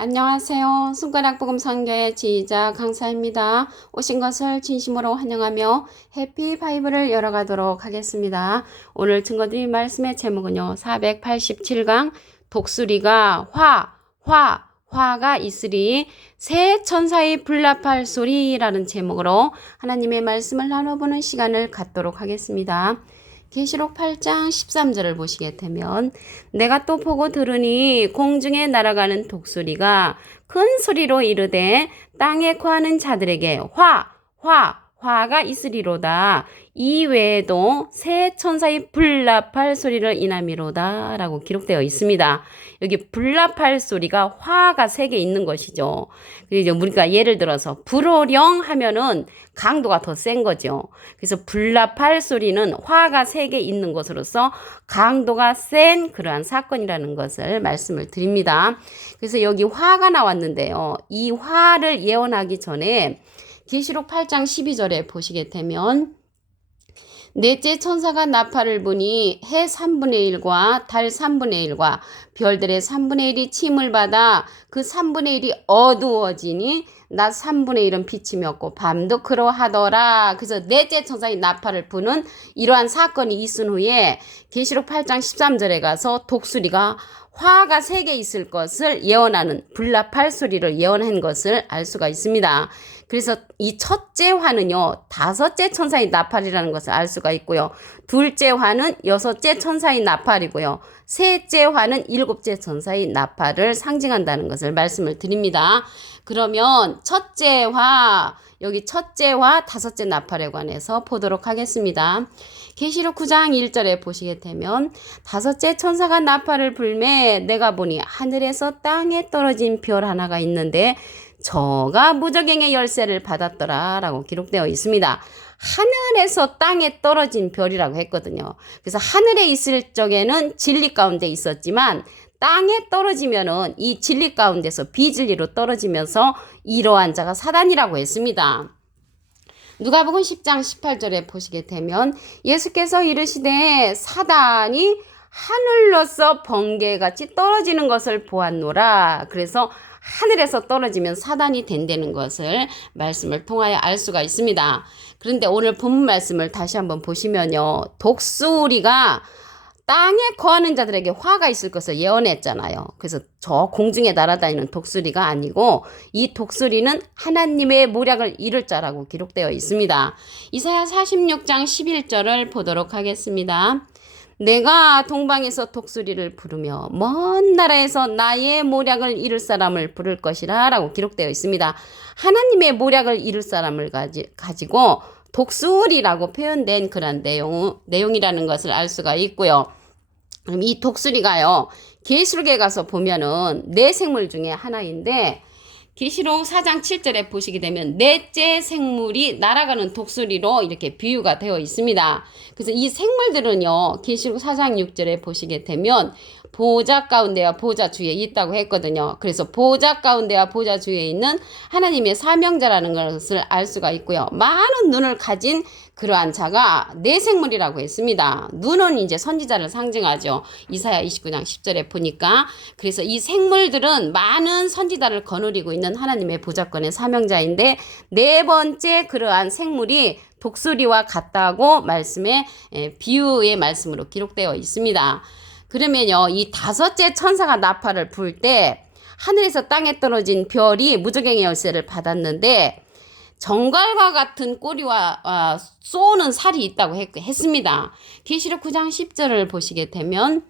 안녕하세요. 손가락복음 선교의 지휘자 강사입니다. 오신 것을 진심으로 환영하며 해피 바이블을 열어가도록 하겠습니다. 오늘 증거드린 말씀의 제목은요. 487강 독수리가 화가 있으리 새 천사의 불납할 소리라는 제목으로 하나님의 말씀을 나눠보는 시간을 갖도록 하겠습니다. 계시록 8장 13절을 보시게 되면 내가 또 보고 들으니 공중에 날아가는 독수리가 큰 소리로 이르되 땅에 거하는 자들에게 화가 있으리로다. 이 외에도 새 천사의 불납할 소리를 인함이로다 라고 기록되어 있습니다. 여기 불납할 소리가 화가 3개 있는 것이죠. 그래서 우리가 예를 들어서 불호령 하면은 강도가 더 센 거죠. 그래서 불납할 소리는 화가 3개 있는 것으로서 강도가 센 그러한 사건이라는 것을 말씀을 드립니다. 그래서 여기 화가 나왔는데요. 이 화를 예언하기 전에 계시록 8장 12절에 보시게 되면 넷째 천사가 나팔을 부니 해 3분의 1과 달 3분의 1과 별들의 3분의 1이 침을 받아 그 3분의 1이 어두워지니 낮 3분의 1은 빛이 맺고 밤도 그러하더라. 그래서 넷째 천사의 나팔을 부는 이러한 사건이 있은 후에 계시록 8장 13절에 가서 독수리가 화가 3개 있을 것을 예언하는 불납할 소리를 예언한 것을 알 수가 있습니다. 그래서 이 첫째 화는요, 5째 천사의 나팔이라는 것을 알 수가 있고요. 둘째 화는 6째 천사의 나팔이고요. 셋째 화는 7째 천사의 나팔을 상징한다는 것을 말씀을 드립니다. 그러면 첫째 화, 여기 첫째 화, 5째 나팔에 관해서 보도록 하겠습니다. 계시록 9장 1절에 보시게 되면 5째 천사가 나팔을 불매 내가 보니 하늘에서 땅에 떨어진 별 하나가 있는데 저가 무저갱의 열쇠를 받았더라 라고 기록되어 있습니다. 하늘에서 땅에 떨어진 별이라고 했거든요. 그래서 하늘에 있을 적에는 진리 가운데 있었지만 땅에 떨어지면은 이 진리 가운데서 비진리로 떨어지면서 이러한 자가 사단이라고 했습니다. 누가복음 10장 18절에 보시게 되면 예수께서 이르시되 사단이 하늘로서 번개같이 떨어지는 것을 보았노라. 그래서 하늘에서 떨어지면 사단이 된다는 것을 말씀을 통하여 알 수가 있습니다. 그런데 오늘 본문 말씀을 다시 한번 보시면요. 독수리가 땅에 거하는 자들에게 화가 있을 것을 예언했잖아요. 그래서 저 공중에 날아다니는 독수리가 아니고 이 독수리는 하나님의 모략을 이룰 자라고 기록되어 있습니다. 이사야 46장 11절을 보도록 하겠습니다. 내가 동방에서 독수리를 부르며 먼 나라에서 나의 모략을 이룰 사람을 부를 것이라 라고 기록되어 있습니다. 하나님의 모략을 이룰 사람을 가지고 독수리라고 표현된 그런 내용이라는 것을 알 수가 있고요. 그럼 이 독수리가요, 계시록에 가서 보면은 4생물 중에 하나인데 계시록 4장 7절에 보시게 되면 넷째 생물이 날아가는 독수리로 이렇게 비유가 되어 있습니다. 그래서 이 생물들은요, 계시록 4장 6절에 보시게 되면 보좌 가운데와 보좌 주위에 있다고 했거든요. 그래서 보좌 가운데와 보좌 주위에 있는 하나님의 사명자라는 것을 알 수가 있고요. 많은 눈을 가진 그러한 자가 4생물이라고 했습니다. 눈은 이제 선지자를 상징하죠. 이사야 29장 10절에 보니까. 그래서 이 생물들은 많은 선지자를 거느리고 있는 하나님의 보좌권의 사명자인데 4번째 그러한 생물이 독수리와 같다고 말씀에 비유의 말씀으로 기록되어 있습니다. 그러면요, 이 5째 천사가 나팔을 불 때 하늘에서 땅에 떨어진 별이 무저갱의 열쇠를 받았는데 정갈과 같은 꼬리와 쏘는 살이 있다고 했습니다. 계시록 9장 10절을 보시게 되면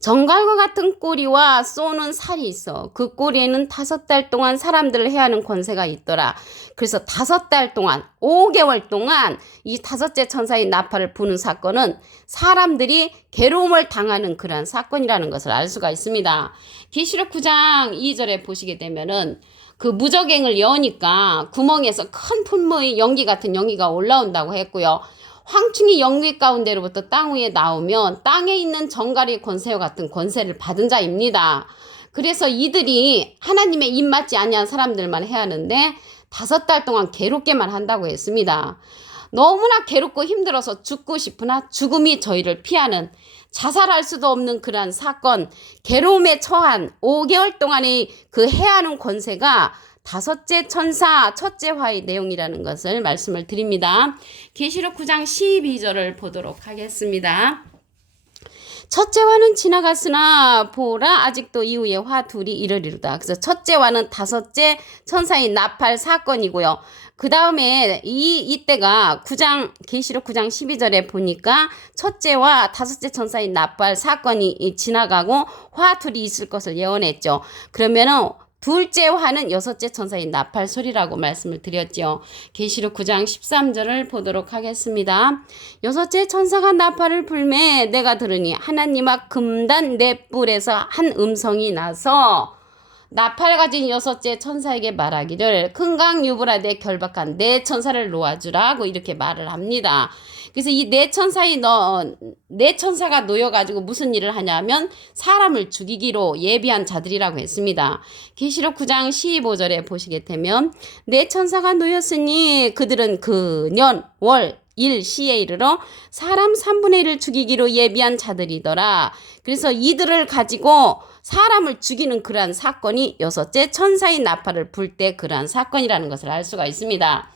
정갈과 같은 꼬리와 쏘는 살이 있어. 그 꼬리에는 5달 동안 사람들을 해하는 권세가 있더라. 그래서 5달 동안 5개월 동안 이 5째 천사의 나팔을 부는 사건은 사람들이 괴로움을 당하는 그러한 사건이라는 것을 알 수가 있습니다. 계시록 9장 2절에 보시게 되면은 그 무저갱을 여니까 구멍에서 큰 풍모의 연기 같은 연기가 올라온다고 했고요. 황충이 연기 가운데로부터 땅 위에 나오면 땅에 있는 정갈의 권세와 같은 권세를 받은 자입니다. 그래서 이들이 하나님의 입맞지 아니한 사람들만 해야 하는데 5달 동안 괴롭게만 한다고 했습니다. 너무나 괴롭고 힘들어서 죽고 싶으나 죽음이 저희를 피하는 자살할 수도 없는 그러한 사건, 괴로움에 처한 5개월 동안의 그 해하는 권세가 다섯째 천사 첫째 화의 내용이라는 것을 말씀을 드립니다. 계시록 9장 12절을 보도록 하겠습니다. 첫째 화는 지나갔으나 보라 아직도 이후에 화 둘이 이르리로다. 그래서 첫째 화는 다섯째 천사의 나팔 사건이고요. 그 다음에 이때가 계시록 9장 12절에 보니까 첫째와 다섯째 천사의 나팔 사건이 지나가고 화 둘이 있을 것을 예언했죠. 그러면은 둘째 화는 여섯째 천사의 나팔 소리라고 말씀을 드렸죠. 계시록 9장 13절을 보도록 하겠습니다. 여섯째 천사가 나팔을 불매 내가 들으니 하나님 앞 금단 네 뿔에서 한 음성이 나서 나팔 가진 여섯째 천사에게 말하기를 큰 강 유브라데 결박한 네 천사를 놓아주라고 이렇게 말을 합니다. 그래서 이 네 천사가 놓여가지고 무슨 일을 하냐면 사람을 죽이기로 예비한 자들이라고 했습니다. 계시록 9장 15절에 보시게 되면 네 천사가 놓였으니 그들은 그 년, 월, 일, 시에 이르러 사람 3분의 1을 죽이기로 예비한 자들이더라. 그래서 이들을 가지고 사람을 죽이는 그러한 사건이 여섯째 천사의 나팔을 불 때 그러한 사건이라는 것을 알 수가 있습니다.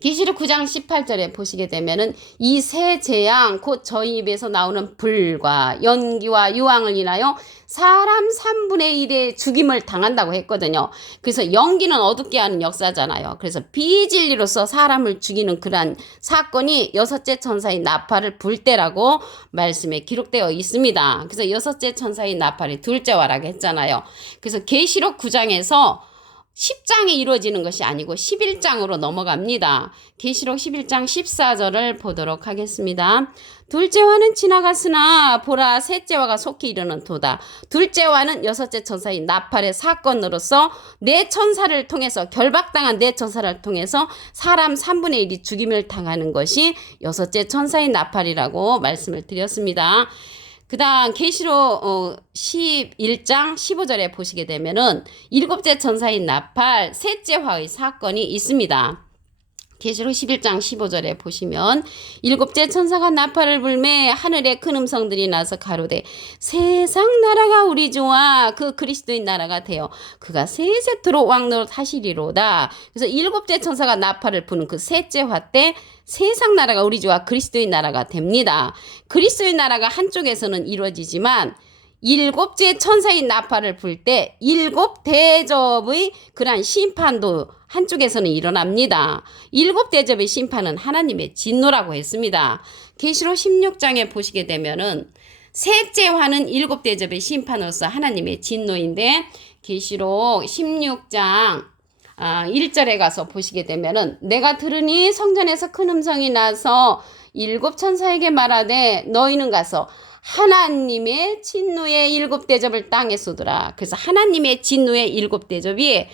계시록 9장 18절에 보시게 되면은 이 세 재앙 곧 저희 입에서 나오는 불과 연기와 유황을 인하여 사람 3분의 1의 죽임을 당한다고 했거든요. 그래서 연기는 어둡게 하는 역사잖아요. 그래서 비진리로서 사람을 죽이는 그러한 사건이 여섯째 천사의 나팔을 불 때라고 말씀에 기록되어 있습니다. 그래서 여섯째 천사의 나팔이 둘째 와라고 했잖아요. 그래서 계시록 9장에서 10장이 이루어지는 것이 아니고 11장으로 넘어갑니다. 계시록 11장 14절을 보도록 하겠습니다. 둘째 화는 지나갔으나 보라 셋째 화가 속히 이르는 도다. 둘째 화는 여섯째 천사의 나팔의 사건으로서 네 천사를 통해서 결박당한 네 천사를 통해서 사람 3분의 1이 죽임을 당하는 것이 여섯째 천사의 나팔이라고 말씀을 드렸습니다. 그 다음 계시록 11장 15절에 보시게 되면은 일곱째 천사의 나팔 셋째 화의 사건이 있습니다. 계시록 11장 15절에 보시면 일곱째 천사가 나팔을 불매 하늘에 큰 음성들이 나서 가로되 세상 나라가 우리 주와 그 그리스도의 나라가 되어 그가 세세토록 왕노릇 하시리로다. 그래서 일곱째 천사가 나팔을 부는 그 셋째 화 때 세상 나라가 우리 주와 그리스도의 나라가 됩니다. 그리스도의 나라가 한쪽에서는 이루어지지만 일곱째 천사의 나팔을 불 때 일곱 대접의 그러한 심판도 한쪽에서는 일어납니다. 일곱 대접의 심판은 하나님의 진노라고 했습니다. 계시록 16장에 보시게 되면은 셋째 화는 일곱 대접의 심판으로서 하나님의 진노인데 계시록 16장 1절에 가서 보시게 되면은 내가 들으니 성전에서 큰 음성이 나서 일곱 천사에게 말하되 너희는 가서 하나님의 진노의 일곱 대접을 땅에 쏟으라. 그래서 하나님의 진노의 일곱 대접이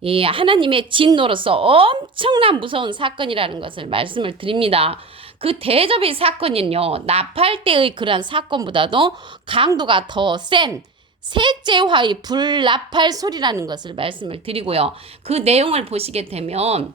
이 하나님의 진노로서 엄청난 무서운 사건이라는 것을 말씀을 드립니다. 그 대접의 사건은요, 나팔 때의 그러한 사건보다도 강도가 더 센 셋째 화의 불나팔 소리라는 것을 말씀을 드리고요. 그 내용을 보시게 되면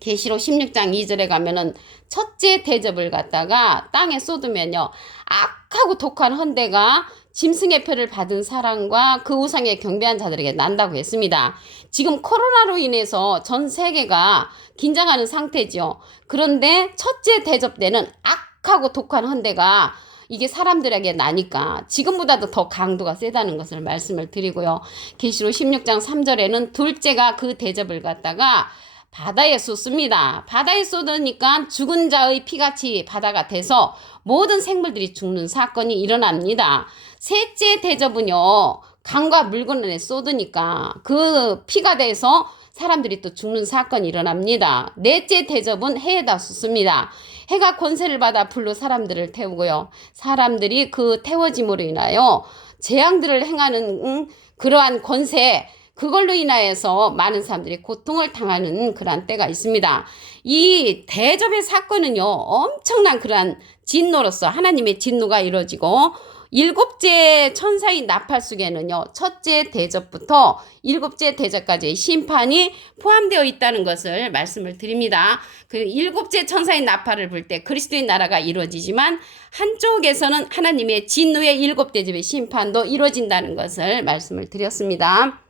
계시록 16장 2절에 가면은 첫째 대접을 갖다가 땅에 쏟으면요, 악하고 독한 헌대가 짐승의 표를 받은 사람과 그 우상에 경배한 자들에게 난다고 했습니다. 지금 코로나로 인해서 전 세계가 긴장하는 상태죠. 그런데 첫째 대접 때는 악하고 독한 헌대가 이게 사람들에게 나니까 지금보다도 더 강도가 세다는 것을 말씀을 드리고요. 계시록 16장 3절에는 둘째가 그 대접을 갖다가 바다에 쏟습니다. 바다에 쏟으니까 죽은 자의 피같이 바다가 돼서 모든 생물들이 죽는 사건이 일어납니다. 셋째 대접은요, 강과 물건에 쏟으니까 그 피가 돼서 사람들이 또 죽는 사건이 일어납니다. 넷째 대접은 해에다 쏟습니다. 해가 권세를 받아 불로 사람들을 태우고요. 사람들이 그 태워짐으로 인하여 재앙들을 행하는 그러한 권세, 그걸로 인하여서 많은 사람들이 고통을 당하는 그러한 때가 있습니다. 이 대접의 사건은요, 엄청난 그러한 진노로서 하나님의 진노가 이루어지고 일곱째 천사인 나팔 속에는요, 첫째 대접부터 일곱째 대접까지의 심판이 포함되어 있다는 것을 말씀을 드립니다. 그 일곱째 천사인 나팔을 불 때 그리스도의 나라가 이루어지지만 한쪽에서는 하나님의 진노의 일곱 대접의 심판도 이루어진다는 것을 말씀을 드렸습니다.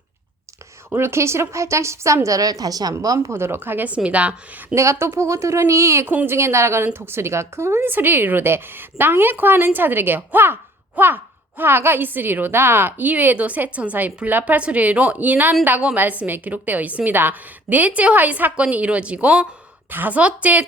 오늘 계시록 8장 13절을 다시 한번 보도록 하겠습니다. 내가 또 보고 들으니 공중에 날아가는 독수리가 큰 소리를 이루되 땅에 거하는 자들에게 화가 있으리로다. 이외에도 세 천사의 불나팔 소리로 인한다고 말씀에 기록되어 있습니다. 넷째 화의 사건이 이루어지고 다섯째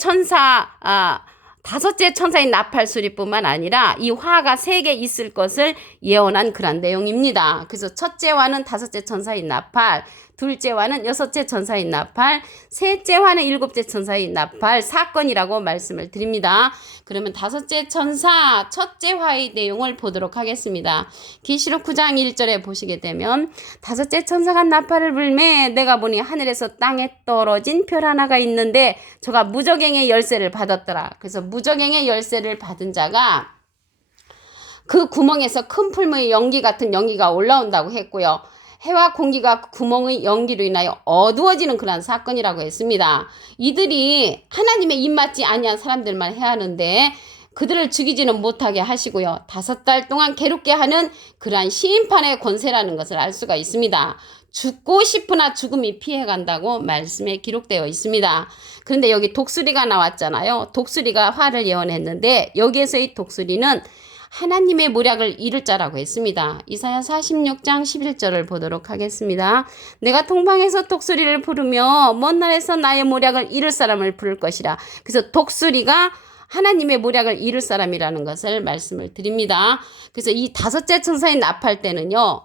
천사인 나팔 소리뿐만 아니라 이 화가 3개 있을 것을 예언한 그런 내용입니다. 그래서 첫째 화는 다섯째 천사인 나팔, 둘째 화는 여섯째 천사인 나팔, 셋째 화는 일곱째 천사인 나팔 사건이라고 말씀을 드립니다. 그러면 다섯째 천사 첫째 화의 내용을 보도록 하겠습니다. 계시록 9장 1절에 보시게 되면 다섯째 천사가 나팔을 불매 내가 보니 하늘에서 땅에 떨어진 별 하나가 있는데 저가 무저갱의 열쇠를 받았더라. 그래서 무저갱의 열쇠를 받은 자가 그 구멍에서 큰 풀무의 연기 같은 연기가 올라온다고 했고요. 해와 공기가 구멍의 연기로 인하여 어두워지는 그런 사건이라고 했습니다. 이들이 하나님의 입맞지 아니한 사람들만 해야 하는데 그들을 죽이지는 못하게 하시고요. 5달 동안 괴롭게 하는 그러한 심판의 권세라는 것을 알 수가 있습니다. 죽고 싶으나 죽음이 피해간다고 말씀에 기록되어 있습니다. 그런데 여기 독수리가 나왔잖아요. 독수리가 화를 예언했는데 여기에서의 독수리는 하나님의 모략을 이룰 자라고 했습니다. 이사야 46장 11절을 보도록 하겠습니다. 내가 동방에서 독수리를 부르며 먼 날에서 나의 모략을 이룰 사람을 부를 것이라. 그래서 독수리가 하나님의 모략을 이룰 사람이라는 것을 말씀을 드립니다. 그래서 이 다섯째 천사의 나팔 때는요,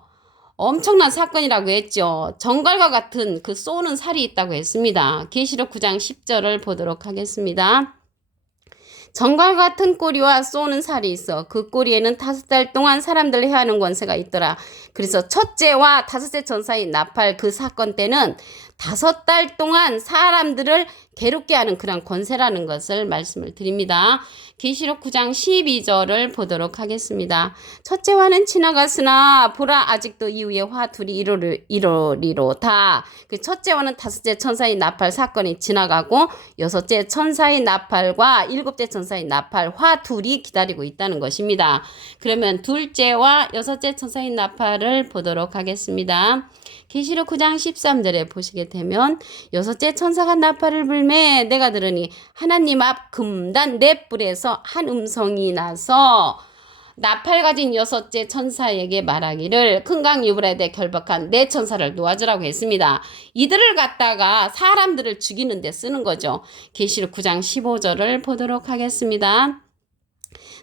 엄청난 사건이라고 했죠. 정갈과 같은 그 쏘는 살이 있다고 했습니다. 계시록 9장 10절을 보도록 하겠습니다. 정갈 같은 꼬리와 쏘는 살이 있어 그 꼬리에는 5달 동안 사람들을 해하는 권세가 있더라. 그래서 첫째와 다섯째 천사의 나팔 그 사건 때는 5달 동안 사람들을 괴롭게 하는 그런 권세라는 것을 말씀을 드립니다. 계시록 9장 12절을 보도록 하겠습니다. 첫째 화는 지나갔으나 보라 아직도 이후에 화 둘이 이루리로다. 그 첫째 화는 다섯째 천사의 나팔 사건이 지나가고 여섯째 천사의 나팔과 일곱째 천사의 나팔 화 둘이 기다리고 있다는 것입니다. 그러면 둘째와 여섯째 천사의 나팔을 보도록 하겠습니다. 계시록 9장 13절에 보시게 되면 여섯째 천사가 나팔을 불매 내가 들으니 하나님 앞 금단 넷불에서 한 음성이 나서 나팔 가진 여섯째 천사에게 말하기를 큰 강 유브라데 결박한 네 천사를 놓아주라고 했습니다. 이들을 갖다가 사람들을 죽이는 데 쓰는 거죠. 계시록 9장 15절을 보도록 하겠습니다.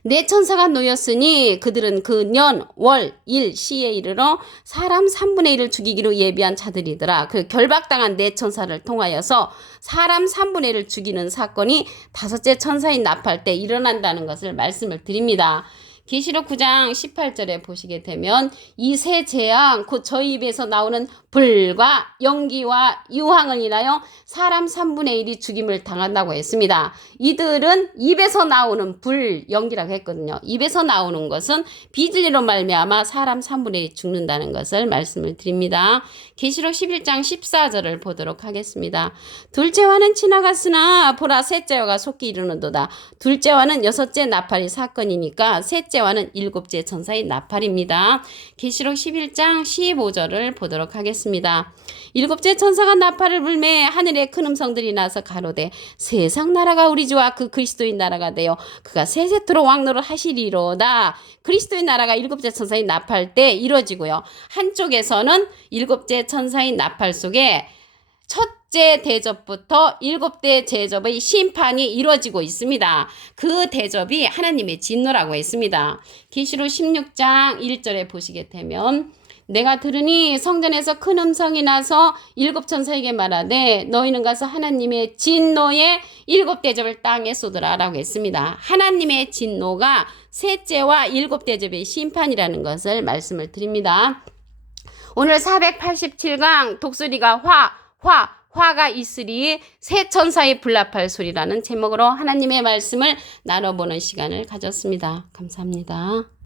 네 천사가 놓였으니 그들은 그 년, 월, 일, 시에 이르러 사람 3분의 1을 죽이기로 예비한 자들이더라. 그 결박당한 네 천사를 통하여서 사람 3분의 1을 죽이는 사건이 다섯째 천사인 나팔 때 일어난다는 것을 말씀을 드립니다. 계시록 9장 18절에 보시게 되면 이 세 재앙 곧 저희 입에서 나오는 불과 연기와 유황을 인하여 사람 3분의 1이 죽임을 당한다고 했습니다. 이들은 입에서 나오는 불, 연기라고 했거든요. 입에서 나오는 것은 비진리로 말미암아 사람 3분의 1이 죽는다는 것을 말씀을 드립니다. 계시록 11장 14절을 보도록 하겠습니다. 둘째와는 지나갔으나 보라 셋째와가 속히 이르는도다. 둘째와는 여섯째 나팔이 사건이니까 셋째와는 일곱째 천사의 나팔입니다. 계시록 11장 15절을 보도록 하겠습니다. 일곱째 천사가 나팔을 불매 하늘에 큰 음성들이 나서 가로되 세상 나라가 우리 주와 그 그리스도의 나라가 되어 그가 세세토록 왕노를 하시리로다. 그리스도의 나라가 일곱째 천사의 나팔 때 이루어지고요. 한쪽에서는 일곱째 천사의 나팔 속에 첫째 대접부터 일곱째 대접의 심판이 이루어지고 있습니다. 그 대접이 하나님의 진노라고 했습니다. 계시록 16장 1절에 보시게 되면 내가 들으니 성전에서 큰 음성이 나서 일곱 천사에게 말하되 너희는 가서 하나님의 진노의 일곱 대접을 땅에 쏟으라 라고 했습니다. 하나님의 진노가 셋째와 일곱 대접의 심판이라는 것을 말씀을 드립니다. 오늘 487강 독수리가 화가 있으리 새 천사의 불나팔 소리라는 제목으로 하나님의 말씀을 나눠보는 시간을 가졌습니다. 감사합니다.